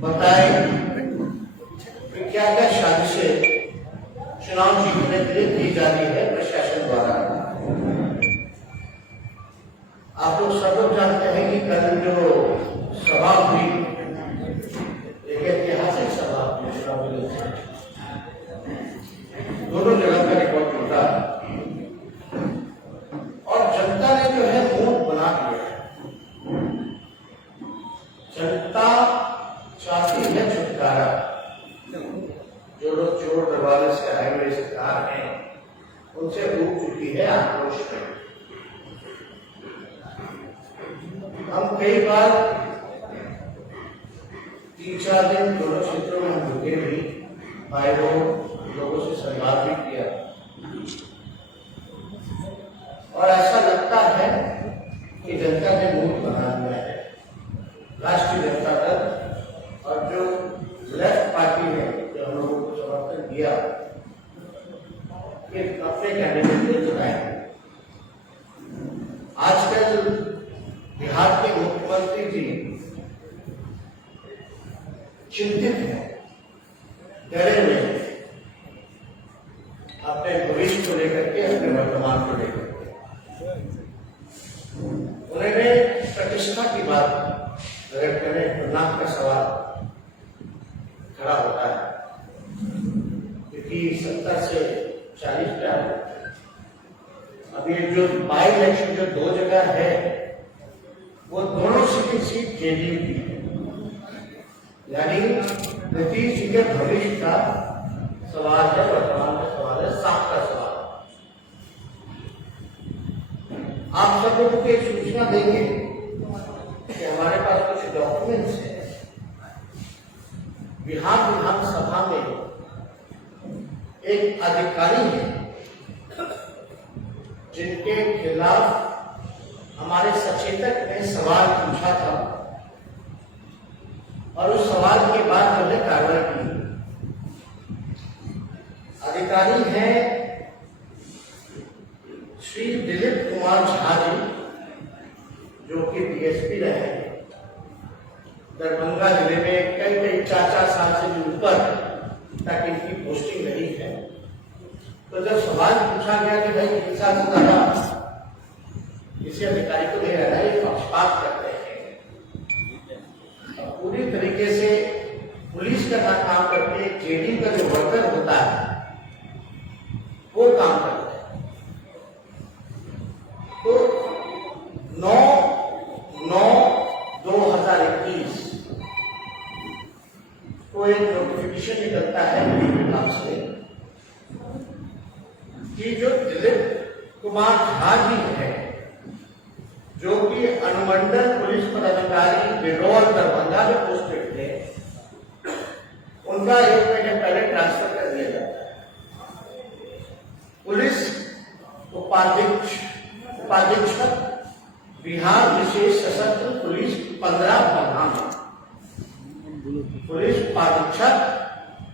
बताए कि क्या क्या साजिशें चुनाव जीतने के लिए की जा रही है प्रशासन द्वारा। आप लोग सब लोग जानते हैं कि कल जो सभा हुई, एक ऐतिहासिक सभा, दोनों जगह का रिकॉर्ड टूटा और जनता ने जो है मूड बना दिया है। जनता चाहती है छुटकारा। जो लोग चोर दरबारे से आए हुए सरकार हैं उनसे डूब चुकी है आक्रोश में। हम कई बार 3-4 दिन दोनों क्षेत्रों में हम रुके भी, भाई लोगों से संवाद भी किया और ऐसा लगता है कि जनता ने मूड बना दिया है। राष्ट्रीय जनता दल और जो लेफ्ट पार्टी है जो हम लोगों को समर्थन दिया, ये अपने कैंडिडेट को चुनाए। आजकल बिहार के मुख्यमंत्री जी चिंतित हैं, डरे हुए हैं अपने भविष्य को लेकर के, अपने वर्तमान को लेकर के। उन्होंने प्रतिष्ठा की बात अगर करें तो नाक का सवाल खड़ा होता है, क्योंकि 70 से 40 पे आ गए। अब ये जो बाई इलेक्शन जो 2 जगह है वो दोनों सीट जेडीयू की है, यानी नीतीश जी के भविष्य का सवाल है, वर्तमान का सवाल है, साफ का सवाल। आप सब लोगों को सूचना देंगे कि हमारे पास कुछ डॉक्यूमेंट्स हैं। बिहार विधानसभा में एक अधिकारी है जिनके खिलाफ हमारे सचेतक ने सवाल पूछा था और उस सवाल के बाद उन्होंने कार्रवाई की। अधिकारी हैं श्री दिलीप कुमार झा जी, जो कि डीएसपी रहे हैं दरभंगा जिले में कई 4 साल से भी ऊपर तक इनकी पोस्टिंग रही है। तो जब सवाल पूछा गया कि भाई 3 साल से ज्यादा किसी अधिकारी को नहीं रहना, ये पक्षपात करते हैं, पूरी तरीके से पुलिस का काम करके जेडीयू का जो वर्कर होता है वो काम करता है। तो 9/9/2021 को एक नोटिफिकेशन निकलता है विभाग से कि जो दिलीप कुमार झा जी है, जो कि अनुमंडल पुलिस पदाधिकारी बिरौल दरभंगा में पोस्टेड थे, उनका 1 महीने पहले ट्रांसफर कर दिया जाता है। पुलिस उपाधीक्षक बिहार विशेष सशस्त्र पुलिस 15 बगहा में, पुलिस उपाधीक्षक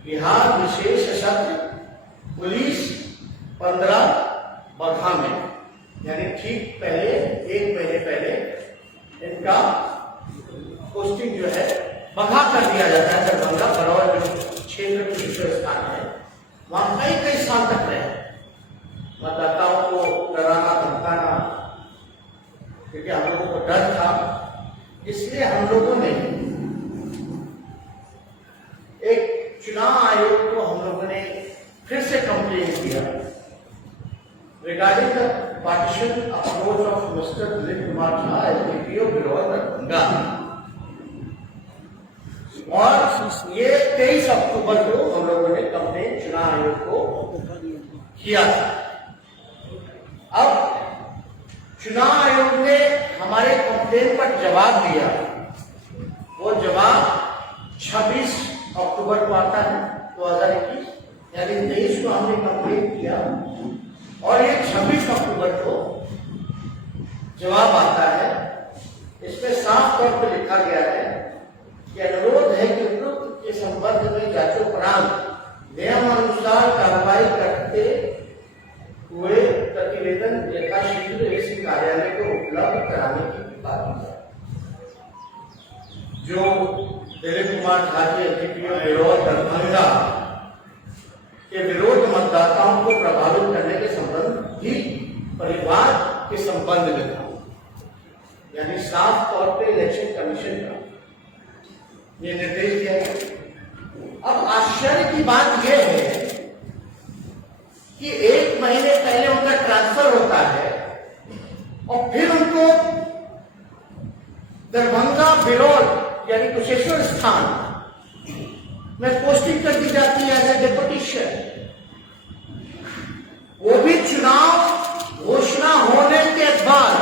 बिहार विशेष सशस्त्र पुलिस 15 बगहा में, यानी ठीक पहले 1 महीने पहले इनका पोस्टिंग जो है बगहा कर दिया जाता है। दरभंगा बरौल जो क्षेत्र पुलिस स्थान है वहां कई साल तक रहे, मतदाताओं को डराना धमकाना, क्योंकि हम लोगों को डर था। इसलिए हम लोगों ने एक चुनाव आयोग को हम लोगों ने फिर से कंप्लेन किया regarding the partition approach of mister Dilip Kumar Jha SDPO Biraul Darbhanga, और ये 23 अक्टूबर को हम लोगों ने कंप्लेन चुनाव आयोग को किया था। अब चुनाव आयोग ने हमारे कंप्लेन पर जवाब दिया। वो जवाब 26 अक्टूबर को आता है 2021, यानी 23 को हमने कंप्लेन किया और ये 26 अक्टूबर को जवाब आता है। इसमें साफ तौर पर लिखा गया है कि अनुरोध है कि उपयुक्त के संबंध में जांचोपरांत नियमानुसार कार्रवाई करते हुए प्रतिवेदन यथाशीघ्र इसी कार्यालय को उपलब्ध कराने की बात की जाए। जो दिलीप कुमार झा जी एसडीपीओ बिरौल दरभंगा के विरोध मतदाताओं को प्रभावित करने के संबंध ही परिवार के संबंध में था। यानी साफ तौर पे इलेक्शन कमीशन का ये निर्देश दिया गया। अब आश्चर्य की बात यह है कि 1 महीने पहले उनका ट्रांसफर होता है और फिर उनको दरभंगा बिरौल यानी कुशेश्वर स्थान में पोस्टिंग कर दी जाती है एज ए डेपुटेशन, वो भी चुनाव घोषणा होने के बाद।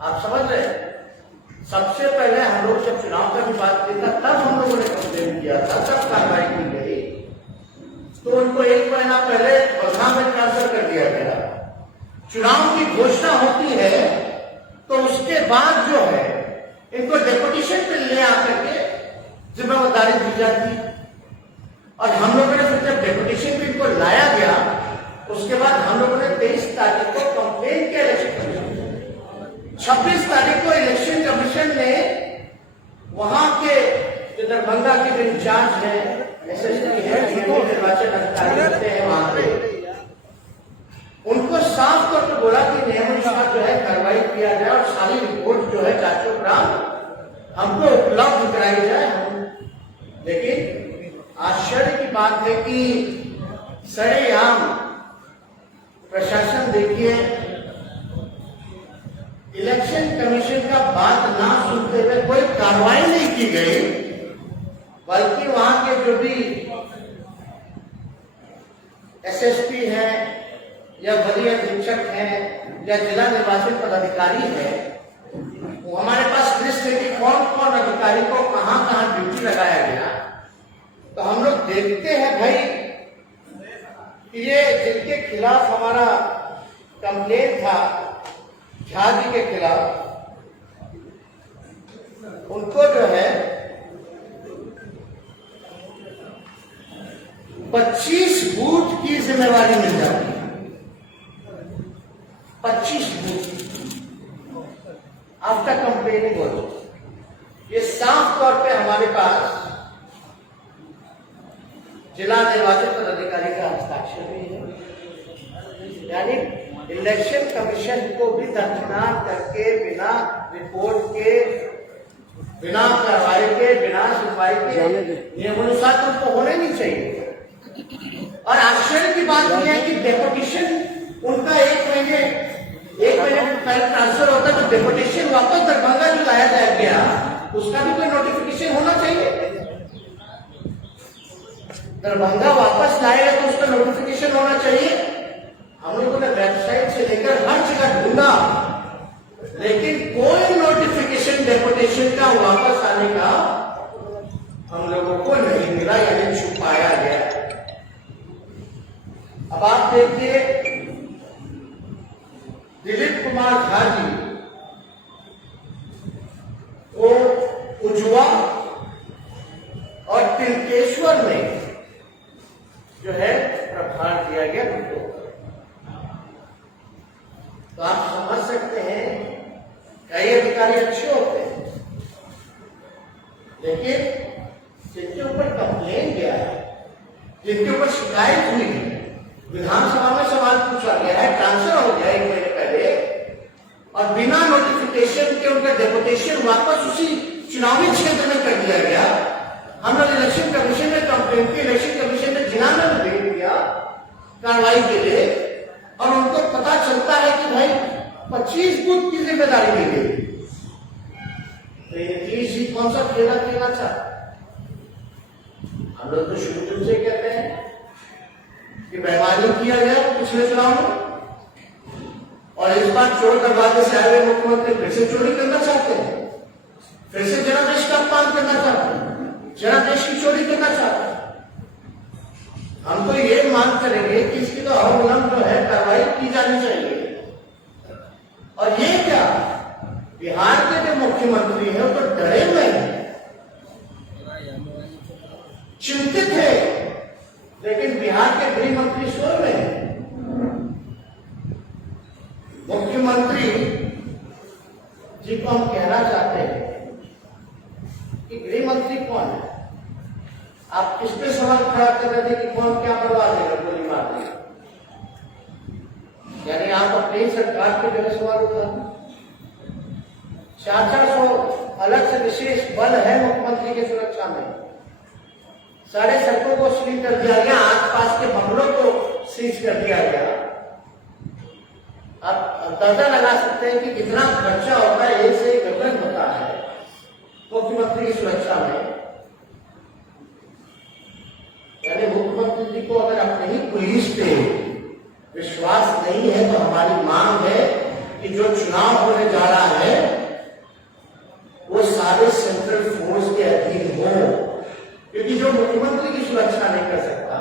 आप समझ रहे हैं, सबसे पहले हम लोग जब चुनाव का भी बात की था तब हम लोगों ने कंप्लेन किया था, तब कार्रवाई की गई, तो उनको 1 महीना पहले बलहा में ट्रांसफर कर दिया गया। चुनाव की घोषणा होती है तो उसके बाद जो है इनको डेपुटेशन पे ले आकर के जिम्मेदारी दी जाती। और हम लोगों ने फिर जब डेपुटेशन पे इनको लाया गया उसके बाद हम लोगों ने 23 तारीख को कंप्लेन किया इलेक्शन कमीशन। 26 तारीख को इलेक्शन कमीशन ने वहां के जो दरभंगा के जो इंचार्ज है, एसएसपी है, निर्वाचन अधिकारी होते हैं वहां पे, उनको साफ तौर पर बोला कि नियमानुसार जो है कार्रवाई किया जाए और सारी रिपोर्ट जो है जांचोपरांत हमको उपलब्ध कराई जाए। लेकिन आश्चर्य की बात है कि सरेआम प्रशासन देखिए इलेक्शन कमीशन का बात ना सुनते हुए कोई कार्रवाई नहीं की गई, बल्कि वहां के जो भी एसएसपी है या वरीय अधीक्षक है या जिला निर्वाचन पदाधिकारी है, वो हमारे पास लिस्ट है कि कौन कौन अधिकारी को कहां कहां ड्यूटी लगाया गया। तो हम लोग देखते हैं भाई कि ये जिनके खिलाफ हमारा कंप्लेन था झा जी के खिलाफ, उनको जो है 25 बूथ की जिम्मेवारी मिल जाती है। 25 बूथ आफ्टर कंप्लेनिंग हो। ये साफ तौर पे हमारे पास जिला निर्वाचन पदाधिकारी का हस्ताक्षर भी है। यानी इलेक्शन कमीशन को भी दरकिनार करके बिना रिपोर्ट के, बिना कार्रवाई के, बिना सुनवाई के नियमानुसार तो होने नहीं चाहिए। और आश्चर्य की बात यह है कि डेपुटेशन उनका 1 महीने पहले ट्रांसफर होता है, तो डेपुटेशन वापस दरभंगा जो लाया गया उसका भी कोई नोटिफिकेशन होना चाहिए। दरभंगा वापस लाएगा तो उसका नोटिफिकेशन होना चाहिए। हम लोगों ने वेबसाइट से लेकर हर जगह ढूंढा, लेकिन कोई नोटिफिकेशन डेपुटेशन का वापस आने का हम लोगों को नहीं मिला, यानी छुपाया गया। अब आप देखिए दिलीप कुमार झा जी को उज्वा और तिलकेश्वर में जो है प्रभार दिया गया उनको। तो आप समझ सकते हैं कई अधिकारी अच्छे होते हैं, लेकिन जिनके ऊपर कंप्लेन गया है, जिनके ऊपर शिकायत हुई है, विधानसभा में सवाल पूछा गया है, ट्रांसफर हो गया 1 महीने पहले, और बिना नोटिफिकेशन के उनका डेपुटेशन वापस उसी चुनावी क्षेत्र में कर दिया गया। हम लोग इलेक्शन कमीशन में कंप्लेन की, इलेक्शन कमीशन ने जिला में भेज दिया कार्रवाई के लिए, और उनको पता चलता है कि भाई 25 बूथ की जिम्मेदारी ली गई। तो ये 30 कौन सा खेला था? हम लोग तो शुरू से कहते हैं कि बेईमानी किया गया पिछले चुनाव में, और इस बार चोर दरवाजे से आए हुए मुख्यमंत्री फिर से चोरी करना चाहते हैं, फिर से जनादेश का अपमान करना चाहते हैं, जनादेश की चोरी करना चाहते हैं। हम तो ये मांग करेंगे कि इसकी तो अवलंब जो है कार्रवाई की जानी चाहिए। और ये क्या, बिहार के जो मुख्यमंत्री है वो तो डरे हुए हैं, चिंतित है, लेकिन बिहार के गृह मंत्री सो रहे हैं। मुख्यमंत्री जी को हम कहना चाहते हैं कि गृह मंत्री कौन है। आप किस पे सवाल खड़ा कर रहे थे कि कौन क्या करवा देगा, गोली मार देगा, यानी आप अपनी सरकार के जगह सवाल उठा दें। 400 अलग से विशेष बल है मुख्यमंत्री की सुरक्षा में। सारे सड़कों को सील कर दिया गया, आसपास के बंगलों को सीज कर दिया गया। आप अंदाजा लगा सकते हैं कि कितना खर्चा होता है, एक से एक गड़बड़ होता है मुख्यमंत्री की सुरक्षा में। यानी मुख्यमंत्री जी को अगर अपने ही पुलिस पे विश्वास नहीं है तो हमारी मांग है कि जो चुनाव होने जा रहा है वो सारे सेंट्रल फोर्स के अधीन हो, क्योंकि जो मुख्यमंत्री की सुरक्षा नहीं कर सकता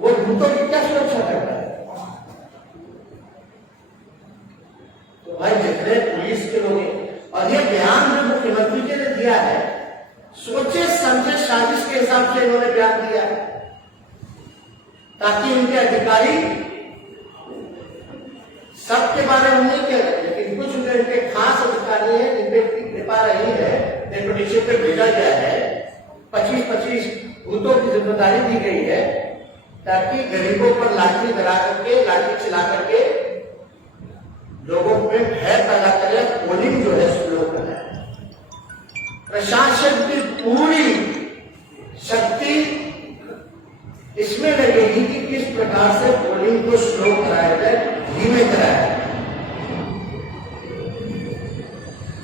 वो दूतों की क्या सुरक्षा करता है। तो भाई जितने पुलिस के लोग, और ये बयान जो मुख्यमंत्री जी ने दिया है, सोचे समझे साजिश के हिसाब से इन्होंने बयान दिया है ताकि उनके अधिकारी सबके बारे में नहीं कह रहे, लेकिन कुछ जो इनके खास अधिकारी हैं जिन पे कृपा रही है, डेपुटेशन पे भेजा गया है, 25-25 भूतों की जिम्मेदारी दी गई है ताकि गरीबों पर लाठी डरा करके, लाठी चला करके लोगों में भय पैदा करे, पोलिंग जो है स्लो करें। प्रशासन की पूरी शक्ति इसमें लगेगी कि किस प्रकार से पोलिंग को स्लो कराया जाए, धीमे कराया जाए।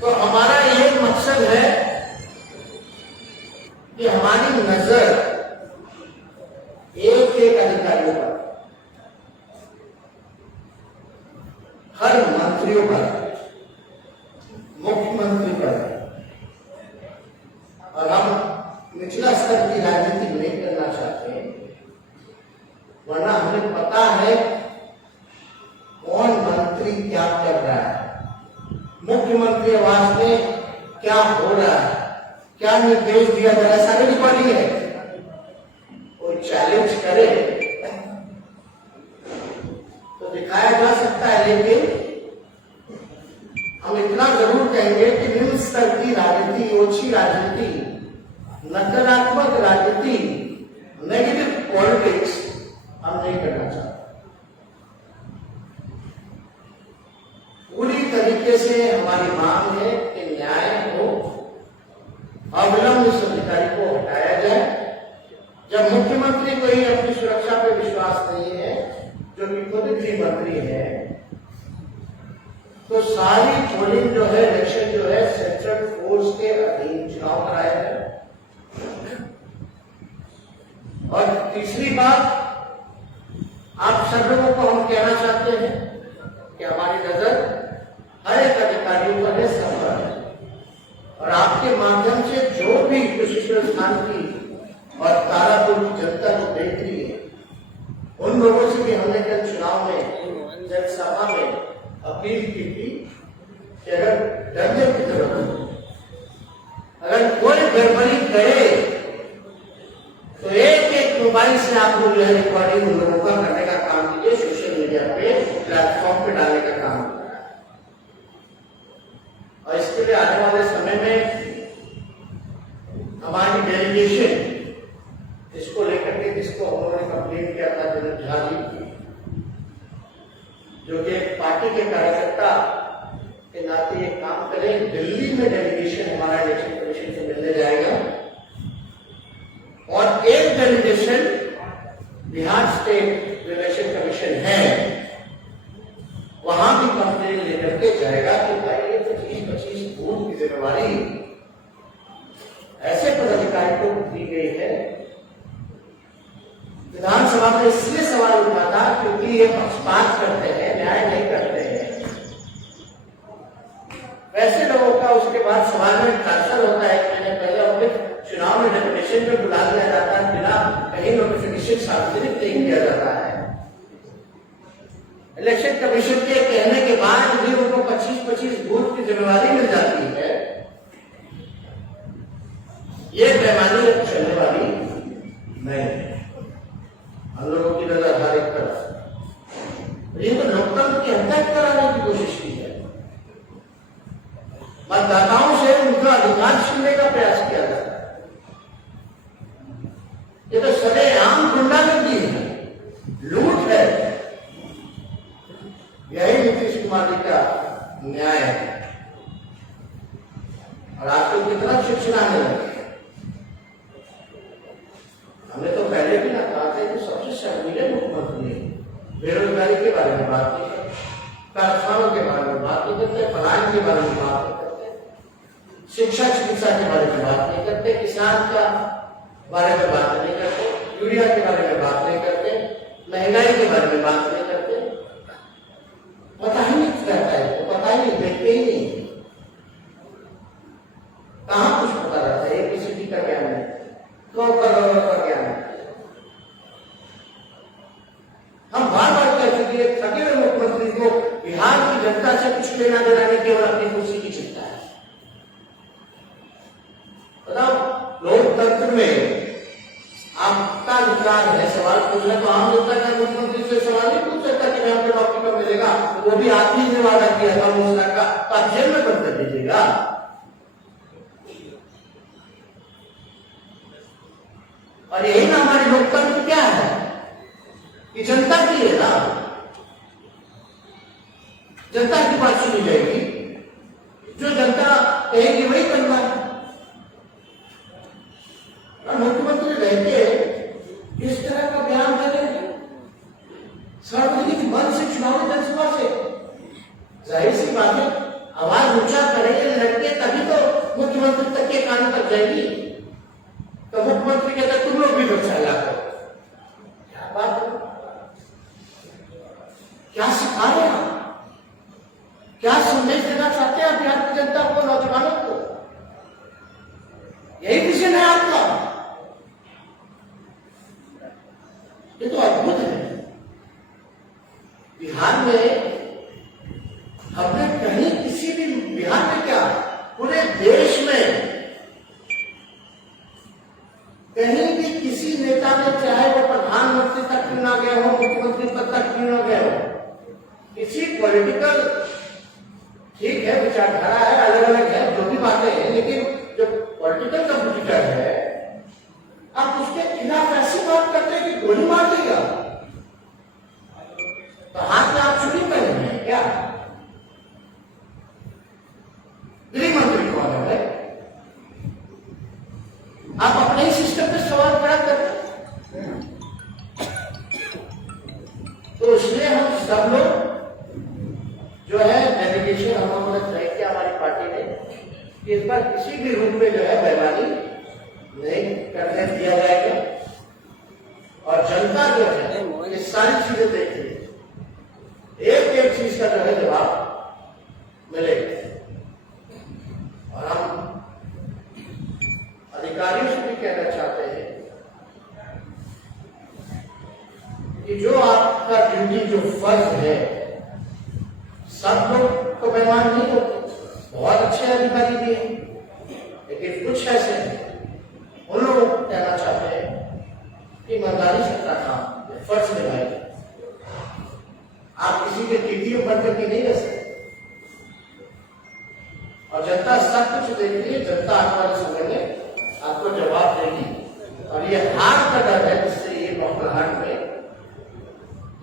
तो हमारा ये मकसद है कि हमारी नजर एक एक अधिकारियों पर, हर मंत्रियों पर, मुख्यमंत्री पर, और हम निचला स्तर की राजनीति नहीं करना चाहते, वरना हमें पता है कौन मंत्री क्या कर रहा है, मुख्यमंत्री आवास में क्या हो रहा है, क्या निर्देश दिया जा रहा है, सारी रिकॉर्डिंग है। कोई चैलेंज करे तो दिखाया जा सकता है, लेकिन हम इतना जरूर कहेंगे कि निम्न स्तर की राजनीति, ओछी राजनीति, नकारात्मक राजनीति, नेगेटिव पॉलिटिक्स हम नहीं करना चाहते। पूरी तरीके से हमारी मांग है कि न्याय हो, अविलंब इस अधिकारी को हटाया जाए। जब मुख्यमंत्री को ही अपनी सुरक्षा पे विश्वास नहीं है, जो कि खुद गृह मंत्री है, तो सारी पोलिंग जो है, इलेक्शन जो है, सेंट्रल फोर्स के अधीन चुनाव कराया जाए। और तीसरी बात, आप सब लोगों को हम कहना चाहते हैं कि हमारी नजर हर एक अधिकारियों पर है, सब पर है, और आपके माध्यम से जो भी कुशेश्वर स्थान की और तारापुर की जनता जो देख रही है, उन लोगों से भी हमने कल चुनाव में, जनसभा में अपील की थी कि अगर डरने की जरूरत हो, अगर कोई गड़बड़ी करे तो एक एक मोबाइल से आप लोग जो है रिकॉर्डिंग उन लोगों का करने का काम कीजिए, सोशल मीडिया पे, प्लेटफॉर्म पे डालने का काम कीजिए। और इसके लिए आने वाले समय में हमारी डेलीगेशन इसको लेकर के, जिसको हम लोगों ने कंप्लेन किया था जनरल झा जी की, जो कि एक पार्टी के कार्यकर्ता के नाते एक काम करें, दिल्ली में डेलीगेशन हमारा इलेक्शन कमीशन से मिलने जाएगा और एक delegation Bihar state election commission है, वहां भी कंप्लेन लेकर के जाएगा कि भाई ये 25-25 बूथ की जिम्मेवारी ऐसे पदाधिकारी को दी गई है। विधानसभा में इसलिए सवाल उठा था क्योंकि ये पक्षपात करते हैं, न्याय नहीं करते हैं। वैसे लोगों का उसके बाद सवाल में ट्रांसफर होता है, मैंने पहले उन्हें चुनाव में डेपुटेशन में बुला दिया जाता है, बिना कहीं नोटिफिकेशन सार्वजनिक नहीं किया जाता है। इलेक्शन कमीशन के कहने के बाद भी उनको 25-25 बूथ की जिम्मेवारी मिल जाती है। ये बेईमानी चलने वाली नहीं है, हम लोगों की नजर हर एक तरफ। ये तो लोकतंत्र की हत्या कराने की कोशिश की है। मतदाताओं से अधिकार छीनने का प्रयास किया जा रहा है। ये तो सरेआम गुंडागर्दी है, लूट है। यही नीतीश कुमार जी का न्याय है। और आजकल कितना शिक्षण आने लगे। हमने तो पहले भी ना कहा था कि सबसे शर्मीले मुख्यमंत्री है। बेरोजगारी के बारे में बात नहीं करते, कारखानों के बारे में बात नहीं करते, पलायन के बारे में बात नहीं करते, शिक्षा चिकित्सा के बारे में बात नहीं करते, किसान का बारे में बात नहीं करते, यूरिया के बारे में बात नहीं करते, महंगाई के बारे में बात नहीं करते। पता ही नहीं रहता है, तो पता ही नहीं, देखते ही नहीं। कहाँ कुछ पता रहता है? एबीसीडी का ज्ञान है, करोड़ों का ज्ञान है। हम बार बार कहते हैं कि थके हुए मुख्यमंत्री को बिहार की जनता से कुछ लेना देना नहीं, केवल अपनी कुर्सी की चिंता है। बताओ, लोकतंत्र में आपका अधिकार है सवाल पूछना, तो आम जनता का मुख्यमंत्री से सवाल नहीं पूछ सकता कि मैं आपको नौकरी कब मिलेगा। वो भी आप ही ने वादा किया था योजना का, तो आप जेल में बंद कर दीजिएगा। और यही ना हमारी लोकतंत्र क्या है कि जनता की है ना, जनता की बात सुनी जाएगी, जो जनता कहेगी वही करना है। और मुख्यमंत्री रहते इस तरह का बयान दे रहे हैं सार्वजनिक मंच से, चुनावी जनसभा से, जाहिर सी बात है आवाज ऊंचा करेंगे लड़के तभी तो मुख्यमंत्री तक के कान तक जाएगी। तो मुख्यमंत्री कहते तुम लोग भी बचा करो। क्या बात है? क्या सिखा रहे हैं? क्या संदेश देना चाहते हैं बिहार की जनता को, नौजवानों को? यही विजन है आपका? ये तो अद्भुत है। बिहार में हमने कहीं किसी भी, बिहार में क्या पूरे देश में कहीं भी किसी नेता ने, चाहे वो प्रधानमंत्री तक क्यों ना गए हो, मुख्यमंत्री पद तक क्यों ना गए हो, किसी पॉलिटिकल, ठीक है विचारधारा है, अलग अलग है, जो भी बातें हैं, लेकिन जो पॉलिटिकल कंपटीटर है आप उसके खिलाफ ऐसी बात करते हैं कि गोली मार देगा। तो हाथ में आप छुरी पहने हैं क्या? गृह मंत्री कौन है भाई? आप अपने ही सिस्टम पे सवाल खड़ा करते हैं। तो इसलिए हम सब लोग जो है डेलीगेशन हमने तय किया हमारी पार्टी ने कि इस बार किसी भी रूप में जो है बेईमानी नहीं करने दिया जाएगा। और जनता जो है ये सारी चीजें देख रही है, एक एक चीज का जो है जवाब मिलेगा। और हम अधिकारियों से भी कहना चाहते हैं कि जो आपका ड्यूटी, जो फर्ज है, सब लोग तो बेईमान नहीं होते, बहुत अच्छे अधिकारी भी हैं, लेकिन कुछ ऐसे हैं, उन लोगों को कहना चाहते हैं कि ईमानदारी से अपना काम, फर्ज निभाइए। आप किसी के टीटीओ बन करके नहीं रह सकते। और जनता सब कुछ देख रही है, जनता आने वाले समय में आपको जवाब देगी। और ये हार का डर है जिससे ये बौखलाहट में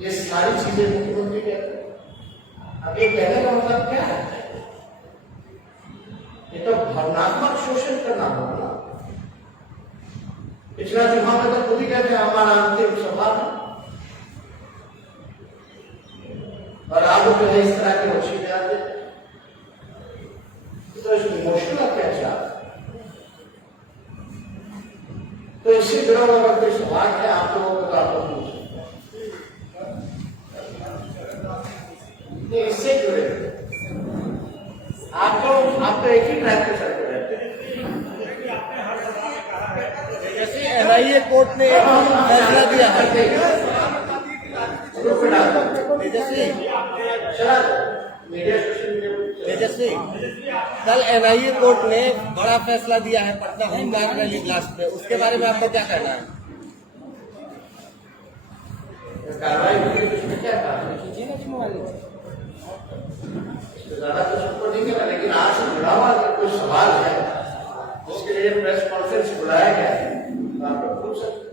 ये सारी चीजें मुख्यमंत्री कहते हैं। अब ये कहने का मतलब क्या है? ये तो भावनात्मक शोषण करना होगा। पिछला चुनाव में तो खुद ही कहते हैं हमारा अंतिम सभा है, और आप जो है इस तरह की मछली दे आते, तो इमोशनल अत्याचार। तो इससे जुड़ा हुआ अगर कोई सवाल है आप लोगों को, तो आप लोग पूछ सकते हैं। इससे जुड़े आप तो एक ही ट्रैक पे चलते रहते हैं। जैसे एनआईए कोर्ट ने फैसला दिया है, तेजस्वी, कल एनआईए कोर्ट ने बड़ा फैसला दिया है पटना होमगार्ड रैली ब्लास्ट पे, उसके बारे में आपको क्या कहना है? कार्रवाई हुई तो इसमें क्या कहा? ज्यादा तो सबको नहीं करा, लेकिन आज से जुड़ा हुआ अगर कोई सवाल है प्रेस कॉन्फ्रेंस बुलाया गया है, तो आप लोग पूछ सकते हैं।